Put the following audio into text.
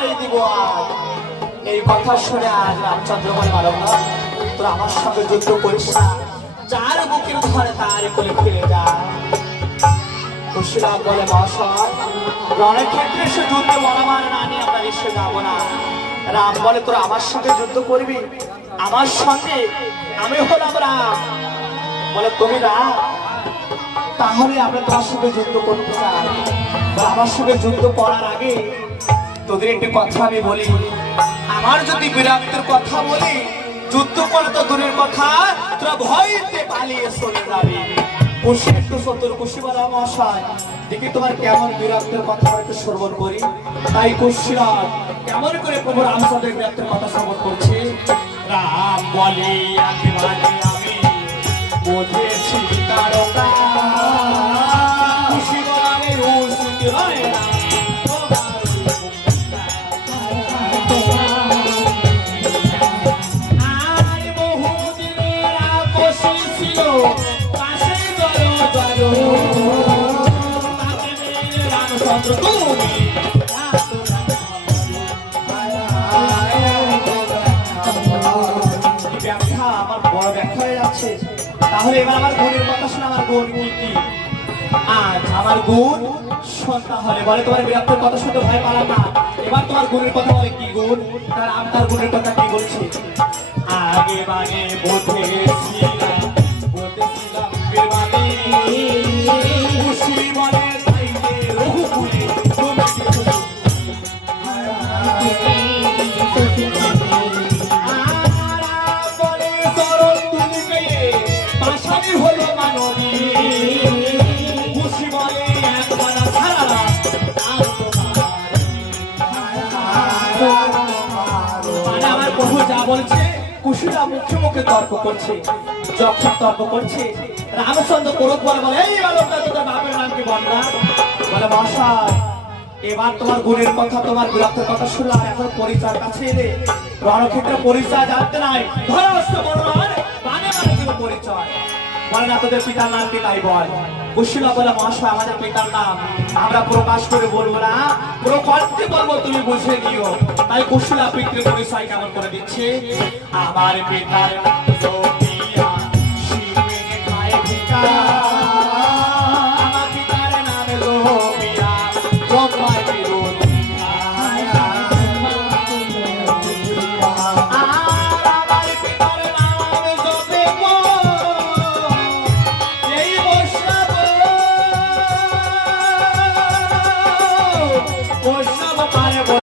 দোহাই দিব আজ। এই কথা শুনে আজ রামচন্দ্র বলে মানব না, তোরা আমার সঙ্গে যুদ্ধ করিস না, যার বুকের ধরে তার কোলে ফিরে যা। কুশীলব বলে মহাশয়, রণক্ষেত্রে সে যুদ্ধে বলবান না নিয়ে আমরা নিশ্চয় যাবো না। রাম বলে তোরা আমার সঙ্গে যুদ্ধ করবি, আমার সঙ্গে? আমি হলাম রাম। বলে তুমি রাম, তাহলে আমরা তোমার সঙ্গে যুদ্ধ করতে চাই। আমার সঙ্গে যুদ্ধ করার আগে তোদের একটি কথা আমি বলি, আমার যদি বীরত্বের কথা বলি, যুদ্ধ করে তো দূরের কথা, তোরা ভয়তে পালিয়ে চলে যাবি। কুশি একটু সত্তর কুশি বলা মহাশয়, দেখি তোমার কেমন বীরত্বের কথা একটু শ্রবণ করি। তাই কুশীলব কেমন করে প্রভু রামচন্দ্রের বীরত্বের কথা শ্রবণ করছে। রাম বলে একেবারে আমি বুঝেছি তার খুশি বলে উচিত হয় না। আর বহুদিনের আকর্ষণ ছিল পাশে রামচন্দ্র তুমি ব্যাখ্যা আমার বড় ব্যাখ্যা হয়ে যাচ্ছে। তাহলে এবার আমার গুণের কথা শোনা। আমার গুণ কি কি? আজ আমার গুণ শোন। তাহলে বলে তোমার বীরত্বের কথা শুনতে ভয় পালাম না, এবার তোমার গুণের কথা বলে কি গুণ? তার গুণের কথা কি বলছে? আগে মানে বলতেছিলাম খুশি বলে তাইলে রঘুকুলে তুমি বলে চরণ তুমি পেয়ে পাশানি হলো মানবী। খুশি বলে একবার ছাড়া মানে আমার বহু যা বলছে কুশীলব মুখে মুখে তর্ক করছে। যখন তর্ক করছে রামচন্দ্র ক্রোধ বলে বলে এই বালকটা তোর বাপের নাম কি বল না? বলে মশাই, এবার তোমার গুণের কথা তোমার বীরত্বের কথা শুনলাম, এখন পরিচয় কাছে এলে। রণক্ষেত্রে পরিচয় জানতে নাই, ধরাস্ত বড় পরিচয় বলে না তোদের পিতার নাম কি তাই বল। কুশীলব বলে মহাশয় আমাদের পিতার নাম আমরা প্রকাশ করে বলবো না, প্রকল্পে বলবো তুমি বুঝে নিও। তাই কুশীলব পিতৃ পরিচয় কেমন করে দিচ্ছে। আমার পিতার নাম